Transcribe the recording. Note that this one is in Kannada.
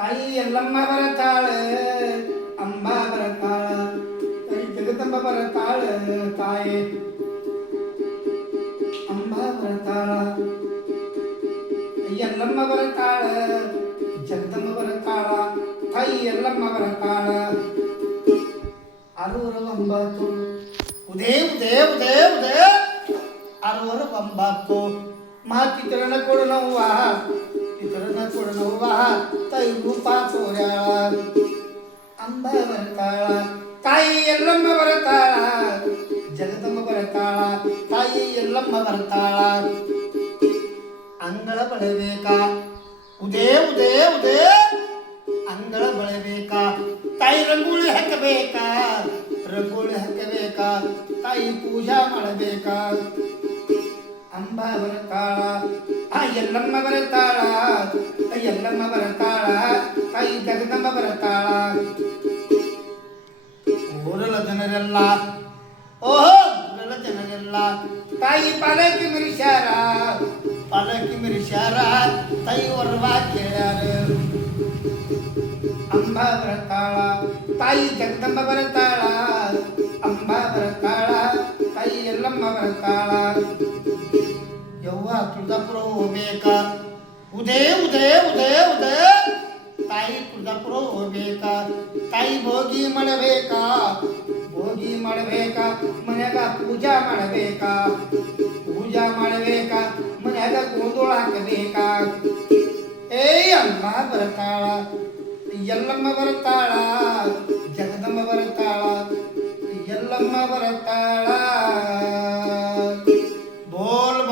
ತಾಯಿ ಎಲ್ಲಮ್ಮ ಬರತಾಳ ಅಂಬ ಬರತಾಳ ತಾಯಿ ಜಗದಂಬ ಬರತಾಳ ತಾಯಿ ಅಂಬ ಬರತಾಳ ಎಲ್ಲಮ್ಮ ಬರತಾಳ ಜಗದಂಬ ಬರತಾಳ ತಾಯಿ ಎಲ್ಲಮ್ಮ ಬರತಾಳ ಅರೂರು ಒಂಬತ್ತು ಉದೇ ಉದೇ ಉದೇ ಉದೇ ಅರೂರು ಒಂಬತ್ತು ಮಾತಿತರನ ಕೊಡು ನೋವ ಇತರನ ಕೊಡು ನೋವ ತಾಯಿ ರೂಪ ತೋರ್ಯಾಳ ಅಂಬ ಬರತಾಳ ತಾಯಿ ಎಲ್ಲಮ್ಮ ಬರತಾಳ ಜಗದಮ್ಮ ಬರತಾಳ ತಾಯಿ ಎಲ್ಲಮ್ಮ ಬರತಾಳ ಅಂಗಳ ಬಳಬೇಕಾ ಉದೇ ಉದೇ ಉದೇ ಅಂಗಳ ಬಳಬೇಕಾ ತಾಯಿ ರಂಗೋಲಿ ಹಾಕಬೇಕಾ ರಂಗೋಲಿ ಹಾಕಬೇಕಾ ತಾಯಿ ಪೂಜಾ ಮಾಡಬೇಕಾ ಅಂಬ ಬರತಾಳ ಎಲ್ಲಮ್ಮ ಬರತಾಳ ಎಲ್ಲಮ್ಮ ಬರತಾಳ ತಾಯಿ ಜಗದಂಬ ಬರತಾಳ ಊರಲ ಜನರೆಲ್ಲ ಓಹೋ ಊರಲ ಜನರೆಲ್ಲ ತಾಯಿ ಪಾಲಕಿ ಮಿರಿಸ್ಯಾರ ತಾಯಿ ವರ್ವ ಕೇಳ್ಯಾರ ಅಂಬ ಬರತಾಳ ತಾಯಿ ಜಗದಂಬ ಬರತಾಳ ಅಂಬ ಬರತಾಳ ತಾಯಿ ಎಲ್ಲಮ್ಮ ಬರತಾಳ ಯವ್ವ ತುಳಜಾಪುರ ಹೋಗ್ಬೇಕ ಉದೇ ಉದೇ ಉದೇ ಉದೇ ತಾಯಿ ತುಳಜಾಪುರ ಹೋಗ್ಬೇಕ ತಾಯಿ ಭೋಗಿ ಮಾಡಬೇಕಾ ಮನ್ಯಾಗ ಪೂಜಾ ಮಾಡಬೇಕಾ ಮನ್ಯಾಗ ಗೋಂದೋಳ ಹಾಕಬೇಕಾ ಅಂಬ ಬರತಾಳ ಎಲ್ಲಮ್ಮ ಬರತಾಳ ಜಗದಮ್ಮ ಬರತಾಳ ಎಲ್ಲಮ್ಮ ಬರತಾಳ